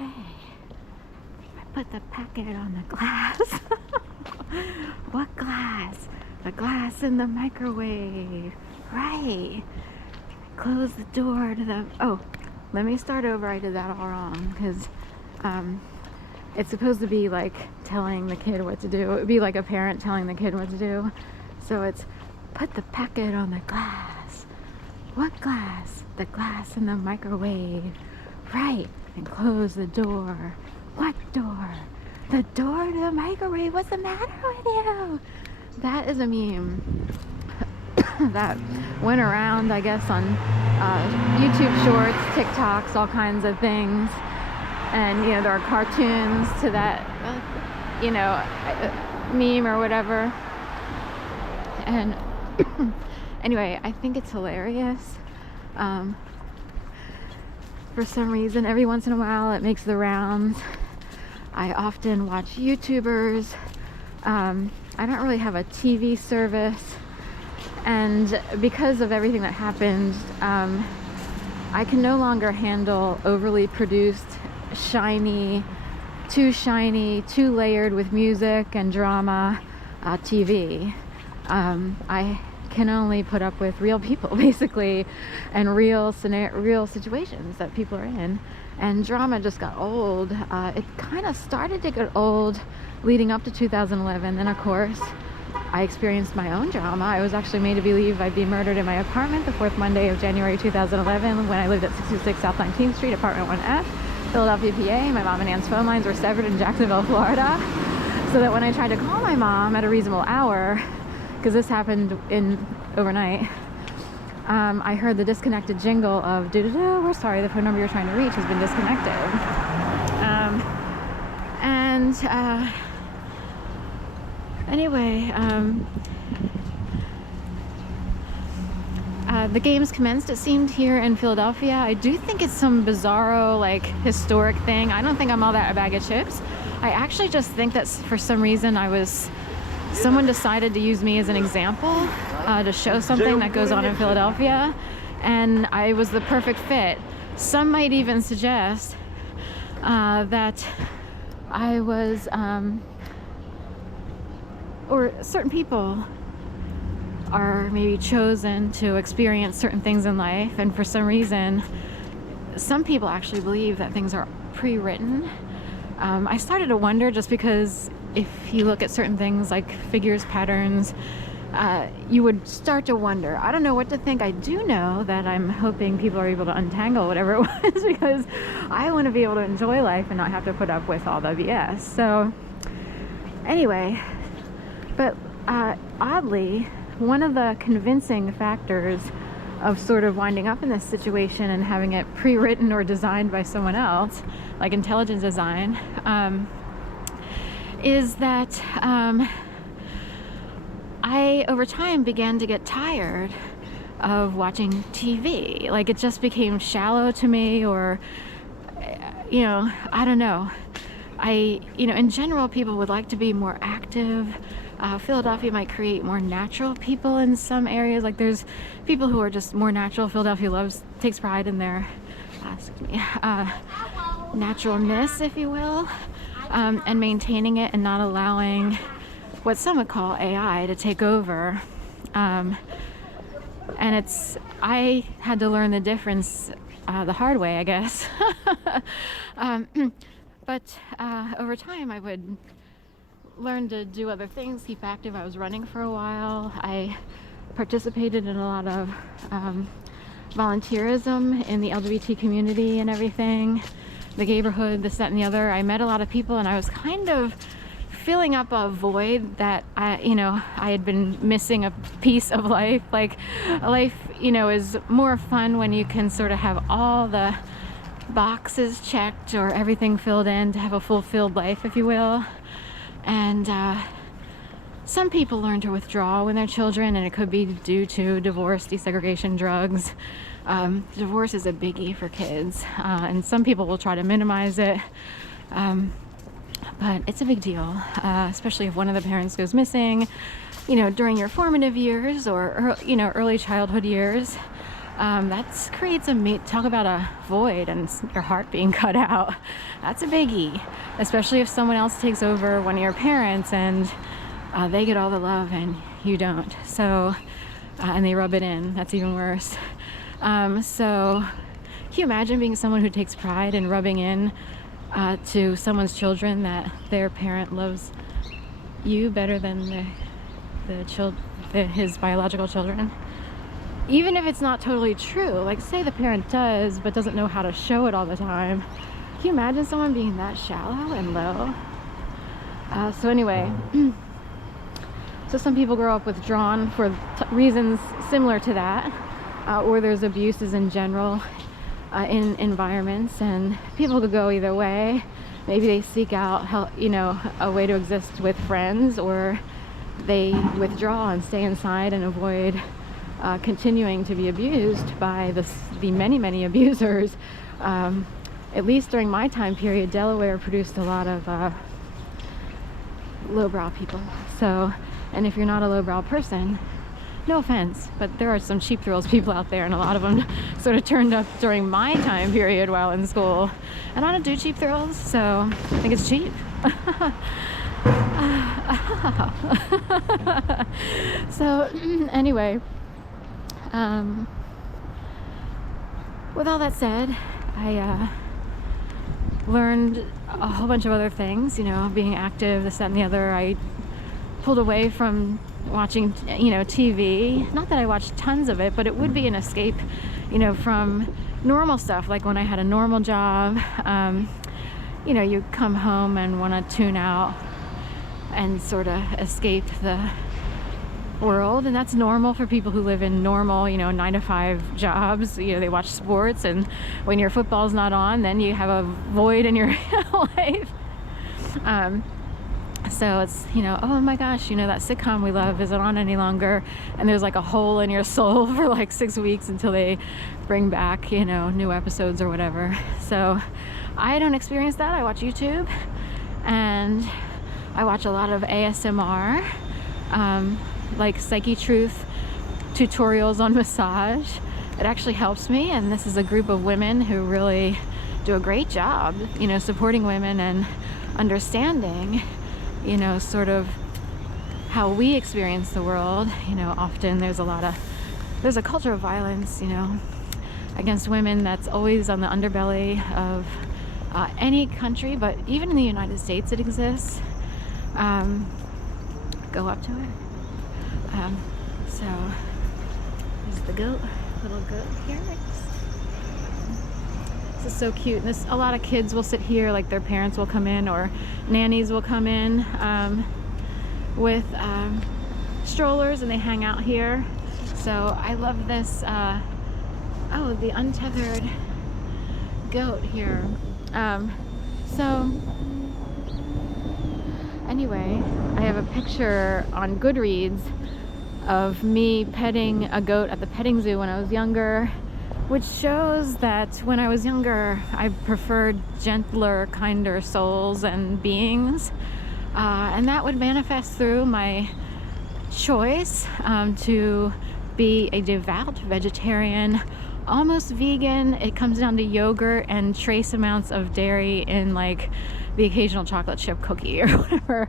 Okay. I put the packet on the glass. What glass? The glass in the microwave. Right. Close the door to the... Oh, let me start over. I did that all wrong because it's supposed to be like telling the kid what to do. It would be like a parent telling the kid what to do. So it's put the packet on the glass. What glass? The glass in the microwave. Right. And close the door. What door? The door to the microwave. What's the matter with you? That is a meme that went around, I guess, on YouTube Shorts, TikToks, all kinds of things. And, you know, there are cartoons to that, you know, meme or whatever. And anyway, I think it's hilarious. For some reason, every once in a while, it makes the rounds. I often watch YouTubers. I don't really have a TV service. And because of everything that happened, I can no longer handle overly produced, too layered with music and drama TV. I can only put up with real people, basically, and real situations that people are in. And drama just got old. It kind of started to get old leading up to 2011. Then, of course, I experienced my own drama. I was actually made to believe I'd be murdered in my apartment the fourth Monday of January 2011 when I lived at 626 South 19th Street, apartment 1F, Philadelphia, PA. My mom and Aunt's phone lines were severed in Jacksonville, Florida. So that when I tried to call my mom at a reasonable hour, because this happened overnight, I heard the disconnected jingle of doo-doo-doo, we're sorry, the phone number you're trying to reach has been disconnected. Anyway, the games commenced, it seemed, here in Philadelphia. I do think it's some bizarro, like, historic thing. I don't think I'm all that a bag of chips. I actually just think that for some reason someone decided to use me as an example to show something that goes on in Philadelphia, and I was the perfect fit. Some might even suggest that I was, or certain people are maybe chosen to experience certain things in life, and for some reason, some people actually believe that things are pre-written. I started to wonder, just because if you look at certain things like figures, patterns, you would start to wonder. I don't know what to think. I do know that I'm hoping people are able to untangle whatever it was, because I want to be able to enjoy life and not have to put up with all the BS. So anyway, but oddly, one of the convincing factors of sort of winding up in this situation and having it pre-written or designed by someone else, like intelligent design, is that I, over time, began to get tired of watching TV. Like, it just became shallow to me, or, you know, I don't know. In general, people would like to be more active. Philadelphia might create more natural people in some areas. Like, there's people who are just more natural. Philadelphia takes pride in their naturalness, if you will, and maintaining it and not allowing what some would call AI to take over. And I had to learn the difference the hard way, I guess. But over time, I would learn to do other things, keep active. I was running for a while. I participated in a lot of volunteerism in the LGBT community and everything, the neighborhood, this, that, and the other. I met a lot of people, and I was kind of filling up a void that I had been missing a piece of life. Like, life, is more fun when you can sort of have all the boxes checked or everything filled in to have a fulfilled life, if you will. And some people learn to withdraw when they're children, and it could be due to divorce, desegregation, drugs. Divorce is a biggie for kids, and some people will try to minimize it, but it's a big deal, especially if one of the parents goes missing, during your formative years or early childhood years. That creates talk about a void and your heart being cut out. That's a biggie, especially if someone else takes over one of your parents and they get all the love and you don't. So, and they rub it in. That's even worse. So, can you imagine being someone who takes pride in rubbing in to someone's children that their parent loves you better than his biological children? Even if it's not totally true, like say the parent does but doesn't know how to show it all the time. Can you imagine someone being that shallow and low? So anyway, so some people grow up withdrawn for reasons similar to that, or there's abuses in general in environments, and people could go either way. Maybe they seek out help, a way to exist with friends, or they withdraw and stay inside and avoid continuing to be abused by the many abusers. At least during my time period, Delaware produced a lot of lowbrow people. So, and if you're not a lowbrow person, no offense, but there are some cheap thrills people out there, and a lot of them sort of turned up during my time period while in school. And I don't do cheap thrills, so I think it's cheap. So anyway, with all that said, I learned a whole bunch of other things, being active, this, that, and the other. I pulled away from watching, TV. Not that I watched tons of it, but it would be an escape, from normal stuff. Like when I had a normal job, you come home and want to tune out and sort of escape the world, and that's normal for people who live in normal 9-to-5 jobs. They watch sports, and when your football's not on, then you have a void in your life. So it's oh my gosh, that sitcom we love isn't on any longer, and there's like a hole in your soul for like 6 weeks until they bring back new episodes or whatever. So I don't experience that. I watch YouTube, and I watch a lot of ASMR, like Psyche Truth tutorials on massage. It actually helps me, and this is a group of women who really do a great job, supporting women and understanding, sort of how we experience the world. Often there's a culture of violence, against women that's always on the underbelly of any country, but even in the United States it exists. Go up to it. So there's the little goat here next. This is so cute. A lot of kids will sit here, like their parents will come in, or nannies will come in with strollers, and they hang out here. So I love this. Oh, the untethered goat here. So anyway, I have a picture on Goodreads of me petting a goat at the petting zoo when I was younger, which shows that when I was younger, I preferred gentler, kinder souls and beings. And that would manifest through my choice to be a devout vegetarian, almost vegan. It comes down to yogurt and trace amounts of dairy in like the occasional chocolate chip cookie or whatever.